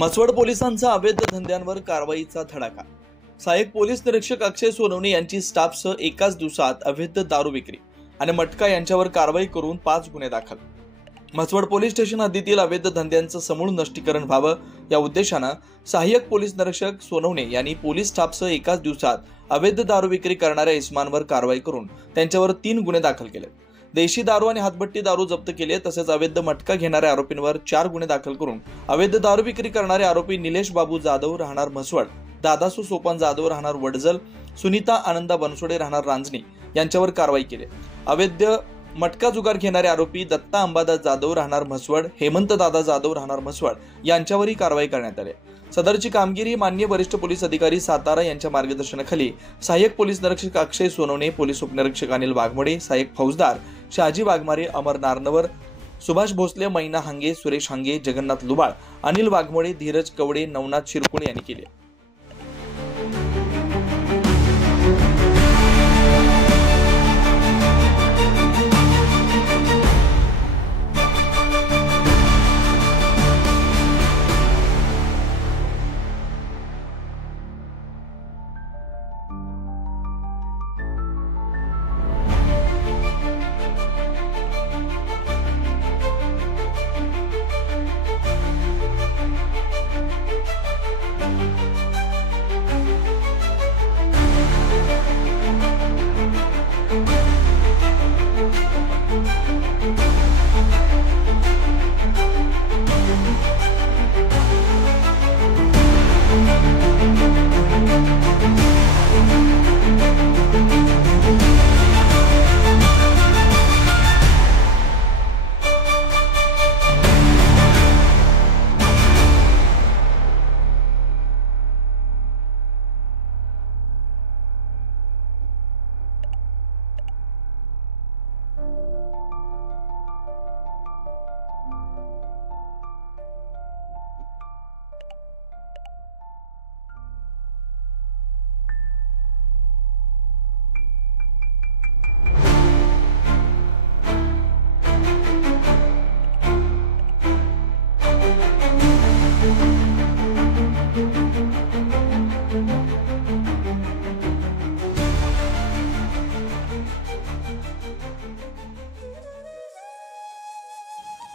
म्हसवड पोलिसांचा अवैध धंद्यांवर कारवाईचा धडाका। सहाय्यक पोलीस निरीक्षक अक्षय सोनवणे यांची स्टाफसह एकाच दिवसात अवैध दारू विक्री आणि मटका यांच्यावर कारवाई करून 5 गुन्हे दाखल। म्हसवड पोलीस स्टेशन हद्दीतील अवैध धंद्यांचं समूळ नष्टीकरण व्हावं या उद्देशानं सहाय्यक पोलीस निरीक्षक सोनवणे यांनी पोलीस स्टाफसह एकाच दिवसात अवैध दारू विक्री करणाऱ्या इसमांवर कारवाई करून त्यांच्यावर 3 गुन्हे दाखल केले। देशी दारू आणि हातभट्टी दारू जप्त केले। तसेच अवैध मटका घेणाऱ्या आरोपींवर 4 गुन्हे दाखल करून अवैध दारू विक्री करणारे आरोपी निलेश बाबू जाधव राहणार म्हसवड, दादासू सोपान जाधव राहणार वडजल, सुनीता आनंदा बनसोडे राहणार रांजणी यांच्यावर कारवाई केली। अवैध मटका जुगार घेणारे आरोपी दत्ता अंबादास जाधव राहणार म्हसवड, हेमंत दादा जाधव राहणार म्हसवड यांच्यावरही कारवाई करण्यात आली। सदरची कामगिरी माननीय वरिष्ठ पोलीस अधिकारी सातारा यांच्या मार्गदर्शनाखाली सहाय्यक पोलीस निरीक्षक अक्षय सोनवणे, पोलीस उपनिरीक्षक अनिल वाघमोडे, सहाय्यक फौजदार शहाजी वाघमारे, अमर नारनवर, सुभाष भोसले, मैना हांगे, सुरेश हांगे, जगन्नाथ लुबाळ, अनिल वाघमोडे, धीरज कवडे, नवनाथ शिरकुळे यांनी केले।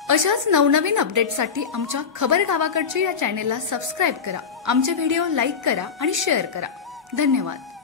अशाच नवनवीन अपडेटसाठी आमच्या खबर गावाकडच्या या चॅनेलला सबस्क्राइब करा, आमचे व्हिडिओ लाईक करा आणि शेअर करा। धन्यवाद।